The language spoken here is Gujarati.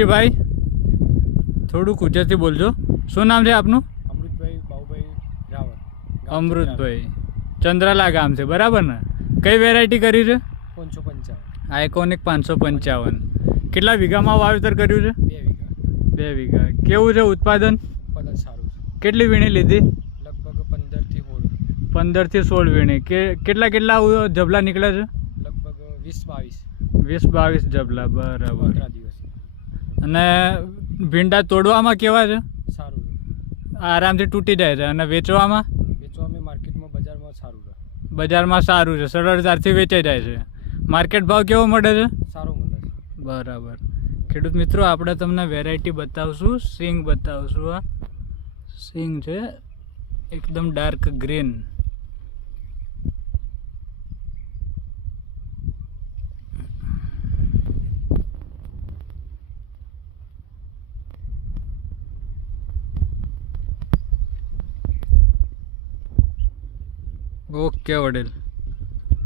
મોતીભાઈ થોડું ગુજરાતી બોલજો. શું નામ છે આપનું? અમૃતભાઈ બાઉભાઈ રાવળ. અમૃતભાઈ. ચંદ્રાલા ગામ છે બરાબર ને? કઈ વેરાયટી કર્યું છે? 555. આઇકોનિક 555. કેટલા વીઘામાં વાવેતર કર્યું છે? 2 વીઘા. 2 વીઘા. કેવું છે ઉત્પાદન? ઉત્પાદન સારું છે. કેટલી વીણી લીધી? લગભગ 15 થી 16. 15 થી 16 વીણી. કેટલા જબલા નીકળ્યા છે? લગભગ 20-22. 20-22 જબલા બરાબર. 15 દિવસ. અને ભીંડા તોડવામાં કેવા છે? સારું છે. આરામથી તૂટી જાય છે. અને વેચવામાં? વેચવામાં માર્કેટમાં બજારમાં સારું છે. બજારમાં સારું છે, સરળતાથી વેચાઈ જાય છે. માર્કેટ ભાવ કેવો મળે છે? સારું મળે છે. બરાબર. ખેડૂત મિત્રો, આપણે તમને વેરાયટી બતાવશું, સિંગ બતાવશું. આ સિંગ છે એકદમ ડાર્ક ગ્રીન. ઓકે વડીલ.